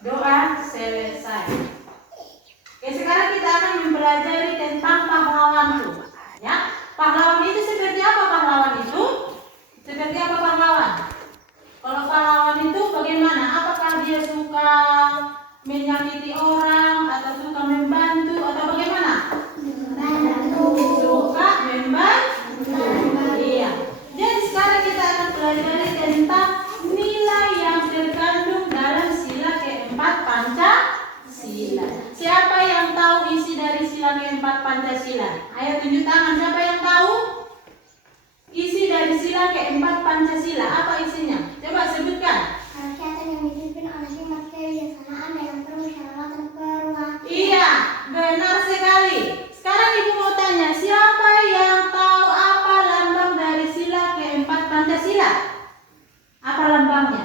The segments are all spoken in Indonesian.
Doa selesai. Oke, sekarang kita akan mempelajari tentang pahlawan itu. Ya, pahlawan itu seperti apa pahlawan itu? Seperti apa pahlawan? Kalau pahlawan itu bagaimana? Apakah dia suka menyakiti orang atau suka membantu atau bagaimana? Membantu. Suka membantu. Iya. Jadi sekarang kita akan pelajari tentang nilai yang terkandung dalam sila keempat Pancasila. Siapa yang tahu isi dari sila keempat Pancasila? Ayo tunjuk tangan, siapa yang tahu? Isi dari sila keempat Pancasila, apa isinya? Coba sebutkan. Rakyat yang dipimpin oleh hikmat kebijaksanaan dalam permusyawaratan perwakilan. Iya, benar sekali. Sekarang Ibu mau tanya, siapa yang tahu apa lambang dari sila keempat Pancasila? Apa lambangnya?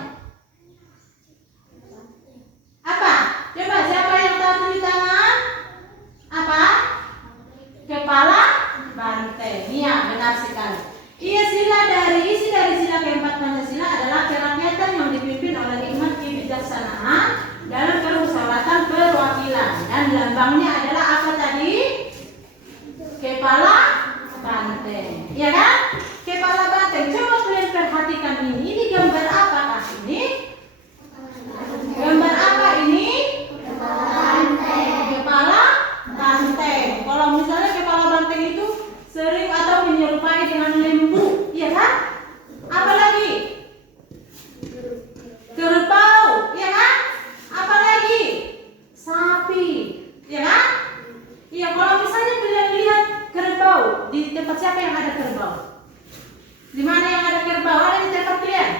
Apa? Coba siapa yang tahu tunjuk tangan? Apa? Kepala banteng. Iya, benar sekali. Isi dari sila keempat Pancasila adalah kerakyatan yang dipimpin oleh hikmat kebijaksanaan dalam permusyawaratan perwakilan, dan lambangnya adalah apa tadi? Kepala banteng, ya kan? Kepala banteng. Coba kalian perhatikan ini. Ini gambar apakah ini? Gambar apa ini? Kepala banteng. Kalau misalnya kepala banteng itu sering atau menyerupai dengan lembu, iya kan? Apa lagi? Kerbau, iya kan? Apa lagi? Sapi, iya kan? Iya, kalau misalnya kalian lihat kerbau, di tempat siapa yang ada kerbau? Di mana yang ada kerbau? Ada di tempat kalian?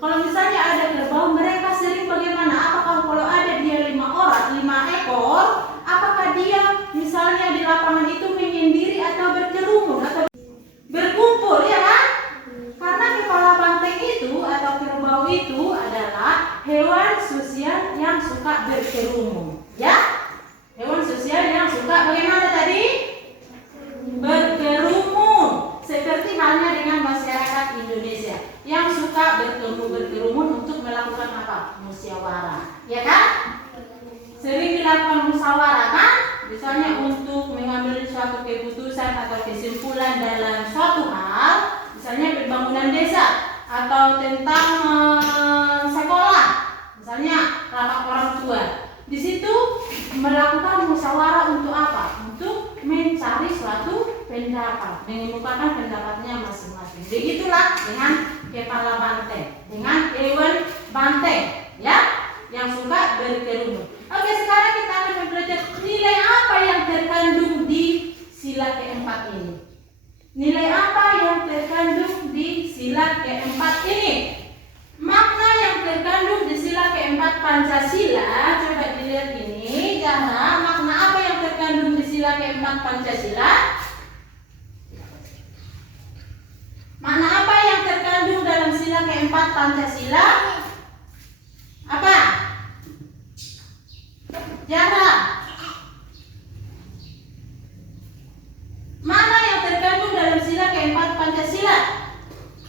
Kalau misalnya ada kerbau, mereka sering bagaimana? Apakah kalau ada dia 5 ekor, apakah dia misalnya di lapangan itu menyendiri atau berkerumun atau berkumpul, ya kan? Karena kepala banteng itu atau kerbau itu adalah hewan sosial yang suka berkerumun, ya? Hewan sosial yang suka bagaimana tadi? Berkerumun. Seperti halnya dengan masyarakat Indonesia yang suka berkerumun untuk melakukan apa? Musyawarah, ya kan? Sering dilakukan musyawarah kan? Misalnya untuk mengambil suatu keputusan atau kesimpulan dalam suatu hal, misalnya pembangunan desa atau tentang sekolah, misalnya rapat orang tua. Di situ melakukan musyawarah untuk apa? Untuk mencari suatu pendapat, mengemukakan pendapatnya masing-masing. Begitulah dengan kepala banteng, dengan hewan banteng, ya, yang suka berkerumun. Oke, sekarang kita akan mempelajari nilai apa yang terkandung di sila keempat ini. Nilai apa yang terkandung di sila keempat ini? Makna yang terkandung di sila keempat Pancasila, coba dilihat ini. Jangan, makna apa yang terkandung di sila keempat Pancasila? Makna apa yang terkandung dalam sila keempat Pancasila? Apa? Jangan. Mana yang terkandung dalam sila keempat Pancasila?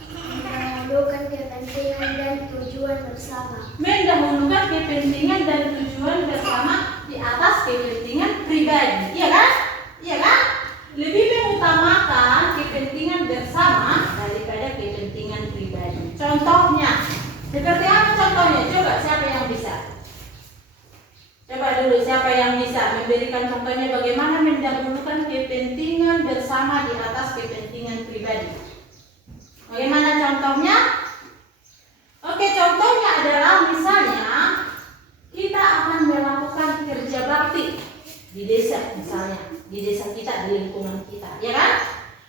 Mendahulukan kepentingan dan tujuan bersama. Mendahulukan kepentingan dan tujuan bersama di atas kepentingan pribadi, iya kan? Iya kan? Lebih mengutamakan kepentingan bersama daripada kepentingan pribadi. Contohnya, seperti apa contohnya? Coba siapa yang bisa? Coba dulu siapa yang bisa memberikan contohnya bagaimana mendahulukan kepentingan bersama di atas kepentingan pribadi. Bagaimana contohnya? Oke, contohnya adalah misalnya kita akan melakukan kerja bakti di desa, misalnya di desa kita, di lingkungan kita, ya kan?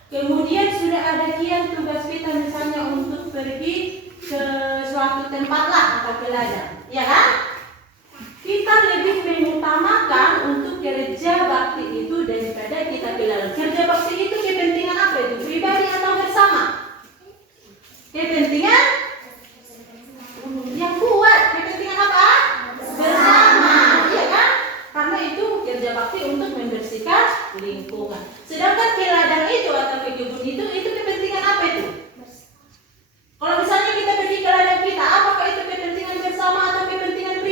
Kemudian sudah ada kian tugas kita misalnya untuk pergi ke suatu tempat lah atau ke ladang, ya kan? Kita lebih mengutamakan untuk kerja bakti itu daripada kita ke ladang. Kerja bakti itu kepentingan apa itu? Pribadi atau bersama? Kepentingan yang kuat. Kepentingan apa? Bersama, iya kan? Karena itu kerja bakti untuk membersihkan lingkungan. Sedangkan ke ladang itu atau ke kebun itu kepentingan apa itu? Kalau misalnya kita pergi ke ladang kita, apakah itu kepentingan bersama atau kepentingan pribadi?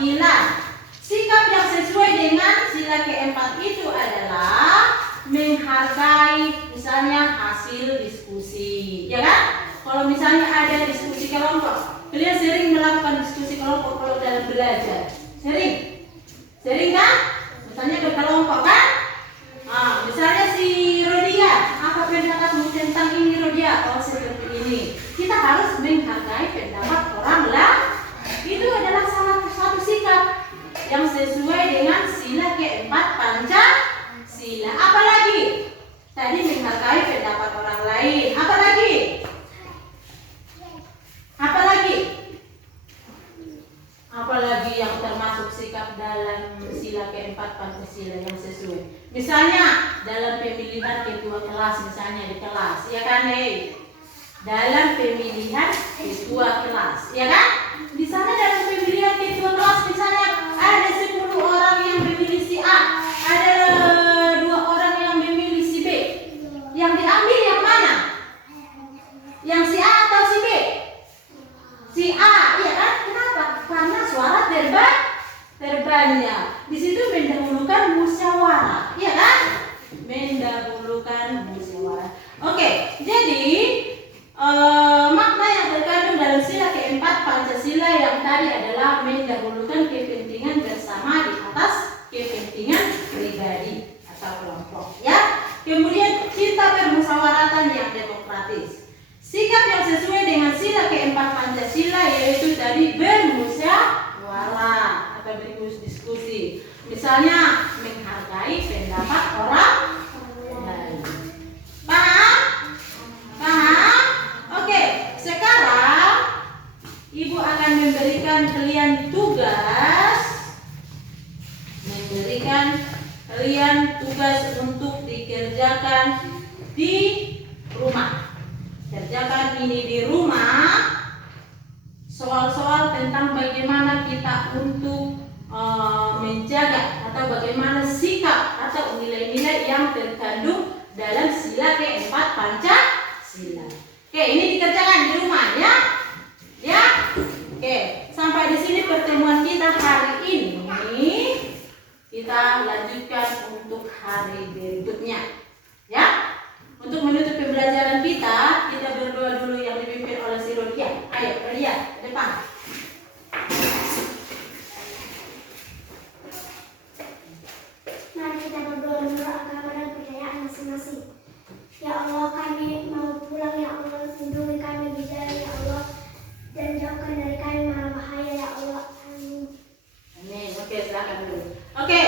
keadilan. Sikap yang sesuai dengan sila keempat itu adalah menghargai misalnya hasil diskusi, ya kan? Kalau misalnya ada diskusi kelompok, kalian sering melakukan diskusi kelompok kalau dalam belajar? Sering kan? Misalnya berkelompok kan? Nah, misalnya si Rodia, apa pendapatmu tentang ini Rodia? Oh seperti ini. Kita harus menghargai pendapat orang lain. Itu adalah salah satu sikap yang sesuai dengan sila keempat Pancasila. Apalagi? Tadi menghargai pendapat orang lain. Apalagi? Apalagi yang termasuk sikap dalam sila keempat Pancasila yang sesuai. Misalnya dalam pemilihan ketua kelas, misalnya di kelas, ya kan? Dalam pemilihan ketua kelas, ya kan? Di sana dalam pemilihan ketua kelas misalnya ada 10 orang yang memilih si A, ada 2 orang yang memilih si B. Yang diambil yang mana? Yang si A atau si B? Si A, iya kan? Kenapa? Karena suara terbanyak. Di situ mendahulukan musyawarah, iya kan? Mendahulukan musyawarah. Oke, jadi makna yang terkandung dalam sila keempat Pancasila yang tadi adalah mendahulukan kepentingan bersama di atas kepentingan pribadi atau kelompok, ya. Kemudian cinta permusyawaratan yang demokratis. Sikap yang sesuai dengan sila keempat Pancasila yaitu tadi bermusyawarah atau berdiskusi. Misalnya menghargai pendapat orang lain. Paham? Oke, sekarang Ibu akan memberikan kalian tugas untuk dikerjakan di rumah. Kerjakan ini di rumah. Soal-soal tentang bagaimana kita untuk menjaga atau bagaimana sikap atau nilai-nilai yang terkandung dalam sila keempat Pancasila. Oke, ini dikerjakan di rumah ya. Ya. Oke, sampai di sini pertemuan kita hari ini. Kita lanjutkan untuk hari berikutnya. Ya. Untuk menutup pembelajaran kita berdoa dulu yang dipimpin oleh si Rodia. Ayo, Rodia, ke depan. Mari kita berdoa menurut agama dan kepercayaan masing-masing. Ya Allah, kami mau pulang, ya Allah, lindungi kami di jalan, ya Allah, dan jauhkan dari kami mara bahaya, ya Allah. Amin. Amin. Oke, silakan dulu. Oke.